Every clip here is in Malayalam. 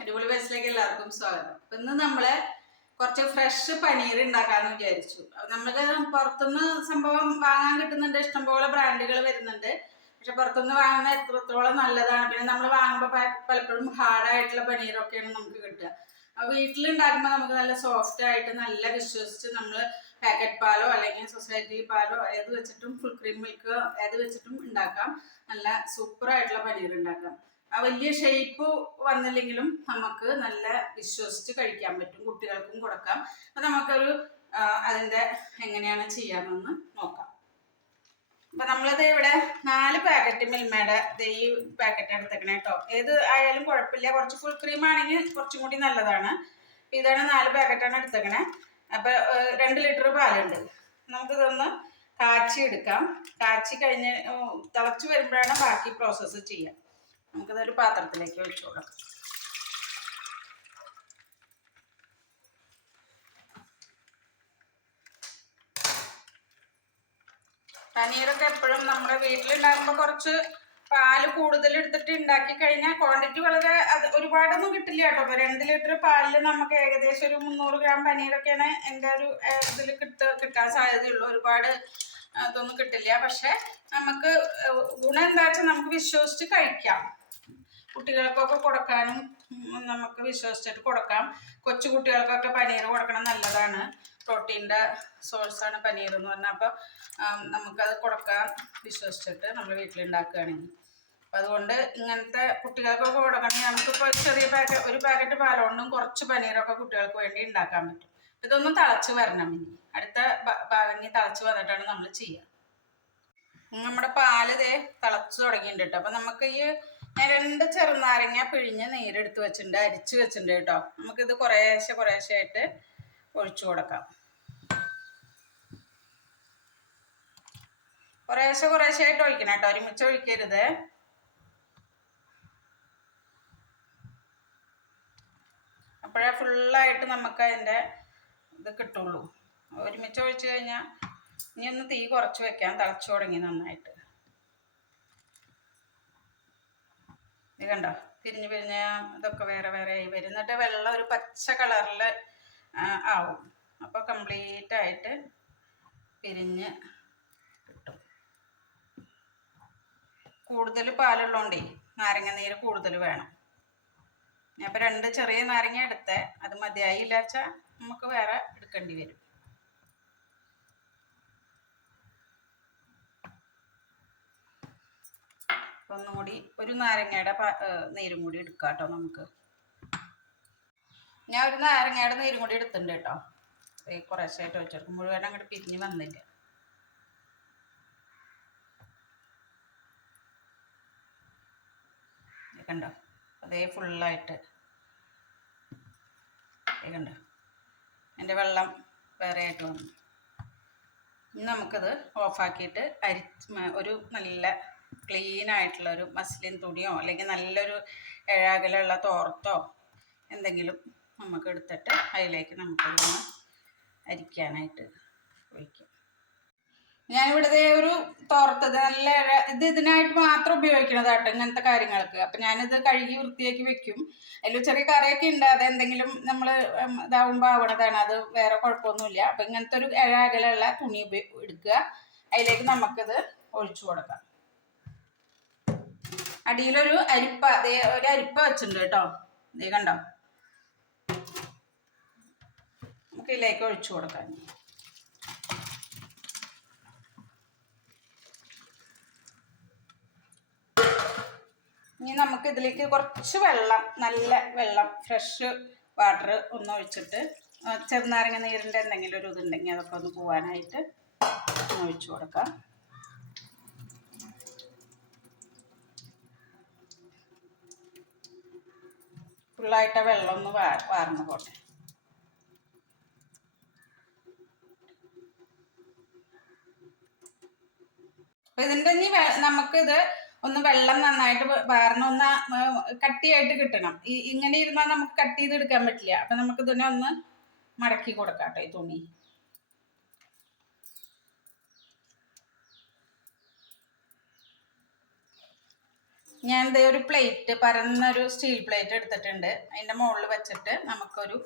അടിപൊളി ബസ്സിലേക്ക് എല്ലാവർക്കും സ്വാഗതം. അപ്പൊ ഇന്ന് നമ്മൾ കുറച്ച് ഫ്രഷ് പനീർ ഉണ്ടാക്കാന്ന് വിചാരിച്ചു. നമ്മൾ പുറത്തുനിന്ന് സംഭവം വാങ്ങാൻ കിട്ടുന്നുണ്ട് ഇഷ്ടംപോലെ ബ്രാൻഡുകൾ വരുന്നുണ്ട്. പക്ഷെ പുറത്തുനിന്ന് വാങ്ങുന്ന എത്രത്തോളം നല്ലതാണ്? പിന്നെ നമ്മൾ വാങ്ങുമ്പോൾ പലപ്പോഴും ഹാർഡായിട്ടുള്ള പനീറൊക്കെയാണ് നമുക്ക് കിട്ടുക. അപ്പൊ വീട്ടിലുണ്ടാക്കുമ്പോൾ നമുക്ക് നല്ല സോഫ്റ്റ് ആയിട്ട് നല്ല വിശ്വസിച്ച് നമ്മൾ പാക്കറ്റ് പാലോ അല്ലെങ്കിൽ സൊസൈറ്റി പാലോ ഏത് വെച്ചിട്ടും ഫുൾ ക്രീം മിൽക്ക് ഏത് വെച്ചിട്ടും ഉണ്ടാക്കാം നല്ല സൂപ്പർ ആയിട്ടുള്ള പനീർ ഉണ്ടാക്കാം വലിയ ഷേപ്പ് വന്നില്ലെങ്കിലും നമുക്ക് നല്ല വിശ്വസിച്ച് കഴിക്കാൻ പറ്റും. കുട്ടികൾക്കും കൊടുക്കാം. അപ്പം നമുക്കൊരു അതിന്റെ എങ്ങനെയാണ് ചെയ്യാമെന്ന് നോക്കാം. അപ്പം നമ്മളിത് ഇവിടെ നാല് പാക്കറ്റ് മിൽമയുടെ ഈ പാക്കറ്റ് എടുത്തേക്കണേ കേട്ടോ ഏത് ആയാലും കുഴപ്പമില്ല. കുറച്ച് ഫുൾ ക്രീം ആണെങ്കിൽ കുറച്ചും കൂടി നല്ലതാണ്. ഇതാണ് നാല് പാക്കറ്റാണ് എടുത്തേക്കണേ. അപ്പം രണ്ട് ലിറ്റർ പാലുണ്ട്. നമുക്കിതൊന്ന് കാച്ചി എടുക്കാം കാച്ചി കഴിഞ്ഞ് തിളച്ച് വരുമ്പോഴാണ് ബാക്കി പ്രോസസ്സ് ചെയ്യുക നമുക്കിതൊരു പാത്രത്തിലേക്ക് ഒഴിച്ചു കൊടുക്കാം പനീറൊക്കെ എപ്പോഴും നമ്മുടെ വീട്ടിലുണ്ടാകുമ്പോൾ കുറച്ച് പാൽ കൂടുതൽ എടുത്തിട്ട് ഉണ്ടാക്കി കഴിഞ്ഞാൽ ക്വാണ്ടിറ്റി വളരെ അത് ഒരുപാടൊന്നും കിട്ടില്ല കേട്ടോ. അപ്പോൾ രണ്ട് ലിറ്റർ പാലിൽ നമുക്ക് ഏകദേശം ഒരു മുന്നൂറ് ഗ്രാം പനീറൊക്കെയാണ് എന്റെ ഒരു ഇതിൽ കിട്ട കിട്ടാൻ സാധ്യതയുള്ളൂ. ഒരുപാട് അതൊന്നും കിട്ടില്ല. പക്ഷെ നമുക്ക് ഗുണം എന്താ വെച്ചാൽ നമുക്ക് വിശ്വസിച്ച് കഴിക്കാം. കുട്ടികൾക്കൊക്കെ കൊടുക്കാനും നമുക്ക് വിശ്വസിച്ചിട്ട് കൊടുക്കാം. കൊച്ചു കുട്ടികൾക്കൊക്കെ പനീർ കൊടുക്കണം നല്ലതാണ്. പ്രോട്ടീന്റെ സോഴ്സാണ് പനീർ എന്ന് പറഞ്ഞാൽ അപ്പോൾ നമുക്കത് കൊടുക്കാൻ വിശ്വസിച്ചിട്ട് നമ്മൾ വീട്ടിലുണ്ടാക്കുകയാണെങ്കിൽ. അപ്പം അതുകൊണ്ട് ഇങ്ങനത്തെ കുട്ടികൾക്കൊക്കെ കൊടുക്കണമെങ്കിൽ നമുക്കിപ്പോൾ ചെറിയ പാക്കറ്റ് ഒരു പാക്കറ്റ് പാലോണ്ടും കുറച്ച് പനീറൊക്കെ കുട്ടികൾക്ക് വേണ്ടി ഉണ്ടാക്കാൻ പറ്റും. ഇതൊന്നും തിളച്ച് വരണം ഇനി. അടുത്ത ഭാഗം ഇനി തിളച്ച് വന്നിട്ടാണ് നമ്മൾ ചെയ്യുക. നമ്മുടെ പാൽ ദേ തിളച്ച് തുടങ്ങിയിട്ടുണ്ട് അപ്പം നമുക്ക് ഈ രണ്ട് ചെറുനാരങ്ങ പിഴിഞ്ഞ് നീരെടുത്ത് വെച്ചിട്ടുണ്ട് അരിച്ച് വെച്ചിട്ടുണ്ട് കേട്ടോ. നമുക്കിത് കുറേശ്ശെ കുറേശ്ശെ ആയിട്ട് ഒഴിച്ചു കൊടുക്കാം. കുറേശ്ശെ കുറേശ്ശെ ആയിട്ട് ഒഴിക്കണം കേട്ടോ ഒരുമിച്ച് ഒഴിക്കരുത്. അപ്പോഴേ ഫുള്ളായിട്ട് നമുക്ക് അതിന്റെ ഇത് കിട്ടുള്ളൂ. ഒരുമിച്ച് ഒഴിച്ചു കഴിഞ്ഞാൽ ഇനി ഒന്ന് തീ കുറച്ച് വെക്കാം തിളച്ചു തുടങ്ങി നന്നായിട്ട്. ഇത് കണ്ടോ? പിരിഞ്ഞ് പിരിഞ്ഞ ഇതൊക്കെ വേറെ വേറെ ആയി വരും. എന്നിട്ട് വെള്ളം ഒരു പച്ച കളറിൽ ആവും. അപ്പോൾ കംപ്ലീറ്റ് ആയിട്ട് പിരിഞ്ഞ് കിട്ടും. കൂടുതൽ പാലുള്ളതുകൊണ്ടേ നാരങ്ങ നീര് കൂടുതൽ വേണം. ഞാൻ ഇപ്പോൾ രണ്ട് ചെറിയ നാരങ്ങ എടുത്തേ. അത് മതിയായില്ല വെച്ചാൽ നമുക്ക് വേറെ എടുക്കേണ്ടി വരും. അപ്പൊ ഒന്നും ഒരു നാരങ്ങയുടെ നീരും കൂടി എടുക്കാം കേട്ടോ നമുക്ക്. ഞാൻ ഒരു നാരങ്ങയുടെ നീരും കൂടി എടുത്തിട്ടുണ്ട് കേട്ടോ. കുറേശ്ശായിട്ട് വെച്ചെടുക്കും മുഴുവൻ അങ്ങോട്ട് പിരിഞ്ഞ് വന്നില്ല. കണ്ടോ? അതേ ഫുള്ളായിട്ട് കണ്ടോ? എന്റെ വെള്ളം വേറെ ആയിട്ട് വന്നു. നമുക്കത് ഓഫാക്കിയിട്ട് അരി ഒരു നല്ല ക്ലീൻ ആയിട്ടുള്ള ഒരു മസ്ലിൻ തുണിയോ അല്ലെങ്കിൽ നല്ലൊരു ഇഴാകലുള്ള തോർത്തോ എന്തെങ്കിലും നമുക്ക് എടുത്തിട്ട് അതിലേക്ക് നമുക്കൊന്ന് അരിക്കാനായിട്ട് ഉപയോഗിക്കാം ഞാനിവിടെ ദേ ഒരു തോർത്തത് നല്ല ഇത് ഇതിനായിട്ട് മാത്രം ഉപയോഗിക്കണത് കേട്ടോ ഇങ്ങനത്തെ കാര്യങ്ങൾക്ക്. അപ്പം ഞാനിത് കഴുകി വൃത്തിയാക്കി വെക്കും. അതിൽ ചെറിയ കറിയൊക്കെ ഉണ്ട് അത് എന്തെങ്കിലും നമ്മൾ ഇതാവുമ്പോൾ ആവണതാണ് അത് വേറെ കുഴപ്പമൊന്നുമില്ല. അപ്പം ഇങ്ങനത്തെ ഒരു ഇഴ അകലുള്ള തുണി എടുക്കുക. അതിലേക്ക് നമുക്കിത് ഒഴിച്ചു കൊടുക്കാം. അടിയിലൊരു അരിപ്പ ഒരു അരിപ്പ വെച്ചിട്ടുണ്ട് കേട്ടോ. ദേ കണ്ടോ? നമുക്ക് ഇതിലേക്ക് ഒഴിച്ചു കൊടുക്കാം. ഇനി നമുക്ക് ഇതിലേക്ക് കുറച്ച് വെള്ളം നല്ല വെള്ളം ഫ്രഷ് വാട്ടർ ഒന്ന് ഒഴിച്ചിട്ട് ചെറുനാരങ്ങ നീരിന്റെ എന്തെങ്കിലും ഒരു ഇതുണ്ടെങ്കിൽ അതൊക്കെ ഒന്ന് പോവാനായിട്ട് ഒന്ന് ഒഴിച്ചു കൊടുക്കാം. ഫുള്ളായിട്ട് വെള്ളം ഒന്ന് വാർന്നു പോട്ടെ. അപ്പൊ ഇതിന്റെ ഇനി നമുക്ക് ഇത് ഒന്ന് വെള്ളം നന്നായിട്ട് വാർന്ന് ഒന്ന് കട്ടിയായിട്ട് കിട്ടണം. ഈ ഇങ്ങനെ ഇരുന്നാൽ നമുക്ക് കട്ട് ചെയ്ത് എടുക്കാൻ പറ്റില്ല. അപ്പൊ നമുക്ക് ഇതിനെ ഒന്ന് മടക്കി കൊടുക്കാം കേട്ടോ ഈ തുണി. ഞാൻ ദേ ഒരു പ്ലേറ്റ് പരന്നൊരു സ്റ്റീൽ പ്ലേറ്റ് എടുത്തിട്ടുണ്ട്. അതിന്റെ മുകളിൽ വെച്ചിട്ട് നമുക്കൊരു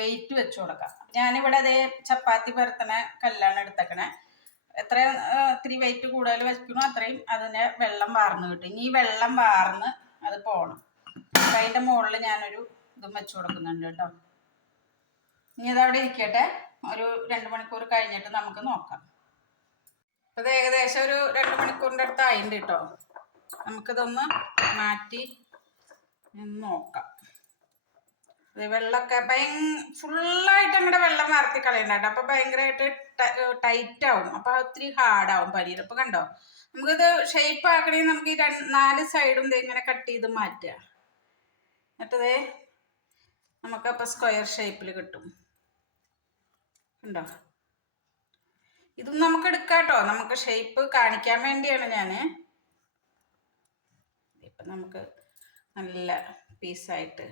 വെയിറ്റ് വെച്ച് കൊടുക്കാം. ഞാനിവിടെ അതേ ചപ്പാത്തി പരത്തണ കല്ലാണ് എടുത്തേക്കണേ. എത്ര ഇത്തിരി വെയിറ്റ് കൂടുതൽ വെക്കണോ അത്രയും അതിന് വെള്ളം വാർന്ന് കിട്ടും. ഇനി ഈ വെള്ളം വാർന്ന് അത് പോകണം അപ്പം അതിന്റെ മുകളിൽ ഞാനൊരു ഇതും വെച്ച് കൊടുക്കുന്നുണ്ട് കേട്ടോ. ഇനി അതവിടെ ഇരിക്കട്ടെ. ഒരു രണ്ട് മണിക്കൂർ കഴിഞ്ഞിട്ട് നമുക്ക് നോക്കാം. അത് ഏകദേശം ഒരു രണ്ട് മണിക്കൂറിന്റെ അടുത്ത് ആയിട്ടുണ്ട് കേട്ടോ. നമുക്കിതൊന്ന് മാറ്റി നോക്കാം. വെള്ളമൊക്കെ ഭയ ഫുള്ളായിട്ട് അങ്ങോട്ട് വെള്ളം വാർത്തി കളയണ്ട അപ്പോൾ ഭയങ്കരമായിട്ട് ടൈറ്റ് ആവും അപ്പൊ ഒത്തിരി ഹാർഡാവും പനീർ അപ്പൊ കണ്ടോ? നമുക്കിത് ഷേപ്പ് ആക്കണമെങ്കിൽ നമുക്ക് ഈ നാല് സൈഡും ഇങ്ങനെ കട്ട് ചെയ്ത് മാറ്റുക. എന്നിട്ടതേ നമുക്കപ്പോൾ സ്ക്വയർ ഷേപ്പിൽ കിട്ടും. ഉണ്ടോ ഇതും നമുക്ക് എടുക്കാം കേട്ടോ നമുക്ക് ഷേപ്പ് കാണിക്കാൻ വേണ്ടിയാണ് ഞാൻ നമുക്ക് നല്ല പീസായിട്ട്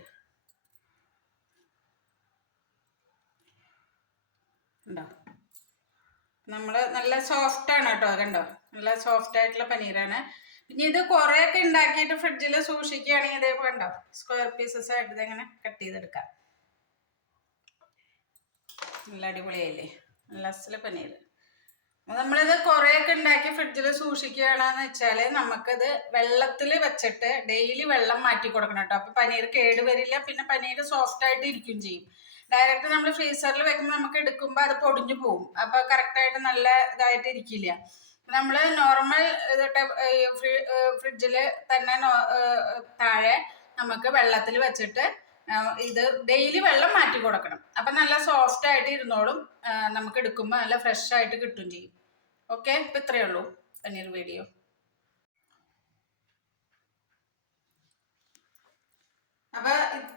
ഉണ്ടോ? നമ്മൾ നല്ല സോഫ്റ്റ് ആണ് കേട്ടോ കണ്ടോ? നല്ല സോഫ്റ്റ് ആയിട്ടുള്ള പനീറാണ്. പിന്നെ ഇത് കുറേ ഒക്കെ ഉണ്ടാക്കിയിട്ട് ഫ്രിഡ്ജിൽ സൂക്ഷിക്കുകയാണെങ്കിൽ ഇതേ കണ്ടോ? സ്ക്വയർ പീസസ് ആയിട്ട് ഇതെങ്ങനെ കട്ട് ചെയ്തെടുക്കാം. നല്ല അടിപൊളിയായില്ലേ? നല്ല അസൽ പനീർ. നമ്മളിത് കുറേയൊക്കെ ഉണ്ടാക്കി ഫ്രിഡ്ജിൽ സൂക്ഷിക്കുകയാണെന്ന് വെച്ചാൽ നമുക്കത് വെള്ളത്തിൽ വെച്ചിട്ട് ഡെയിലി വെള്ളം മാറ്റി കൊടുക്കണം കേട്ടോ അപ്പോൾ പനീർ കേട് വരില്ല പിന്നെ പനീർ സോഫ്റ്റ് ആയിട്ട് ഇരിക്കും ചെയ്യും. ഡയറക്റ്റ് നമ്മൾ ഫ്രീസറിൽ വെക്കുമ്പോൾ നമുക്ക് എടുക്കുമ്പോൾ അത് പൊടിഞ്ഞു പോകും അപ്പോൾ കറക്റ്റായിട്ട് നല്ല ഇതായിട്ട് ഇരിക്കില്ല. നമ്മൾ നോർമൽ ഫ്രിഡ്ജിൽ തന്നെ താഴെ നമുക്ക് വെള്ളത്തിൽ വെച്ചിട്ട് ഇത് ഡെയിലി വെള്ളം മാറ്റി കൊടുക്കണം. അപ്പം നല്ല സോഫ്റ്റ് ആയിട്ട് ഇരുന്നോളും. നമുക്ക് എടുക്കുമ്പോൾ നല്ല ഫ്രഷ് ആയിട്ട് കിട്ടും ചെയ്യും. ഓക്കെ ഇപ്പൊ ഇത്രയേ ഉള്ളൂ. പനീർ വീഡിയോ അപ്പൊ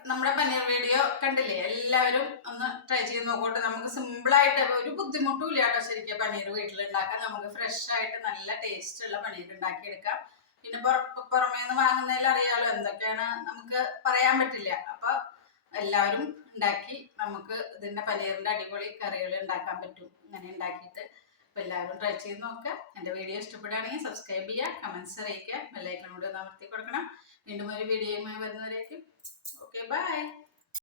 നമ്മുടെ പനീർ വീഡിയോ കണ്ടില്ലേ? എല്ലാവരും ഒന്ന് ട്രൈ ചെയ്ത് നോക്കോട്ടെ. നമുക്ക് സിമ്പിൾ ആയിട്ട് ഒരു ബുദ്ധിമുട്ടും ഇല്ല കേട്ടോ ശരിക്കും പനീർ വീട്ടിൽ ഉണ്ടാക്കാം നമുക്ക് ഫ്രഷ് ആയിട്ട് നല്ല ടേസ്റ്റ് ഉള്ള പനീർ ഉണ്ടാക്കിയെടുക്കാം. പിന്നെ പുറ- പുറമേ നിന്ന് വാങ്ങുന്നതിൽ അറിയാലോ എന്തൊക്കെയാണ് നമുക്ക് പറയാൻ പറ്റില്ല. അപ്പൊ എല്ലാവരും ഉണ്ടാക്കി നമുക്ക് ഇതിന്റെ പനീറിന്റെ അടിപൊളി കറികൾ ഉണ്ടാക്കാൻ പറ്റും. അങ്ങനെ ഉണ്ടാക്കിയിട്ട് അപ്പൊ എല്ലാവരും ട്രൈ ചെയ്ത് നോക്കുക. എന്റെ വീഡിയോ ഇഷ്ടപ്പെടുകയാണെങ്കിൽ സബ്സ്ക്രൈബ് ചെയ്യുക കമന്റ്സ് അറിയിക്കുക ഒന്ന് അമർത്തി കൊടുക്കണം. വീണ്ടും ഒരു വീഡിയോയുമായി വരുന്നവരേക്കും. Okay bye